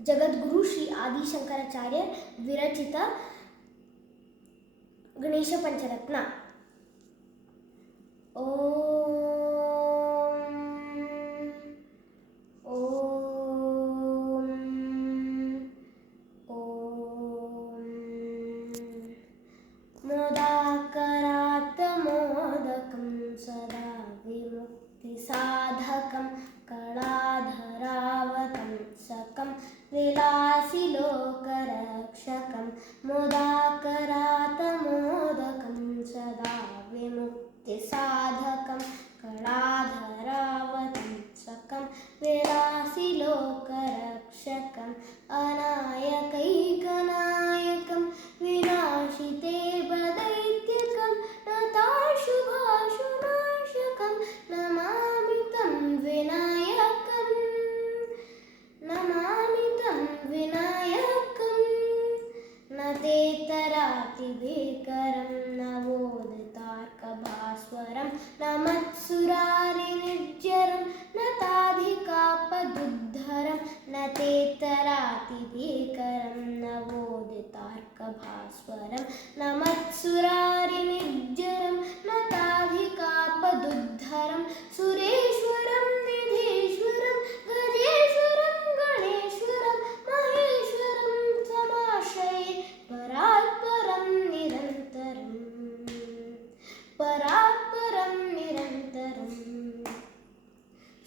ಜಗದ್ಗುರು ಶ್ರೀ ಆದಿಶಂಕರಾಚಾರ್ಯ ವಿರಚಿತ ಗಣೇಶ ಪಂಚರತ್ನ ಓಂ करातमोदकं सदा विमुक्तिसाधकं कणाधरावतञ्चकं विलासिलोकरक्षकम् अना तरातिभीकरं नवोदितार्कभास्वरं न मत्सुरारिनिर्जरं न ताधिकापदुद्धरं न तेतरातिभीकरं नवोदितार्कभास्वरं निरन्तरम्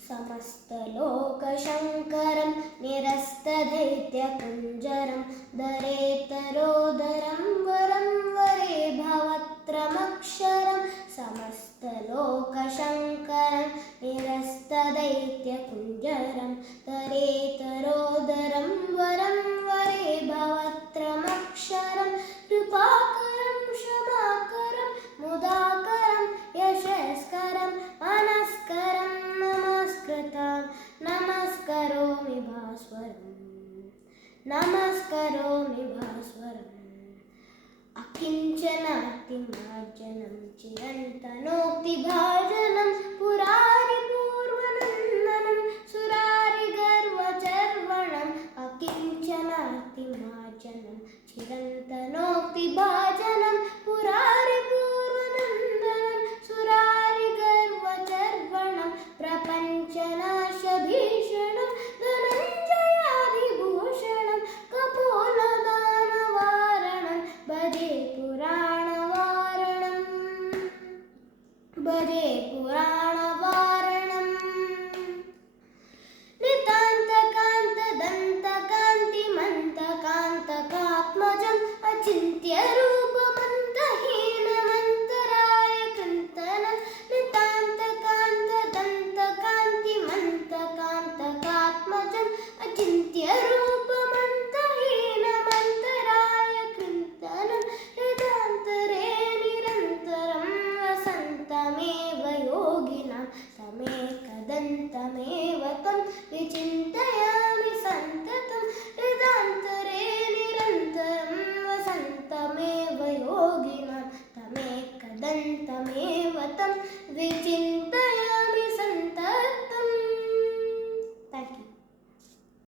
समस्तलोकशङ्करं निरस्तदैत्यकुञ्जरं दरेतरोदरं वरं वरे भवत्रमक्षरं समस्तलोकशङ्करं निरस्तदैत्यकुञ्जरं दरेतरोदरं నమస్కరోమి భాస్వరం. నమస్కరోమి భాస్వరం. అకించనాక్తి మార్జనం చిరంతనోక్తి భాజనం పురా भोजम् अचिन्त्यरूपमन्तहीनमन्तराय कृन्तनन्तान्तकान्तदन्तकान्तिमन्तकान्तकात्मजम् अचिन्त्यरूपमन्तहीनमन्तराय कृन्तनं हृदान्तरे निरन्तरं वसन्तमेव योगिनां तमेकदन्तमेव तं विचिन्त्य Button, within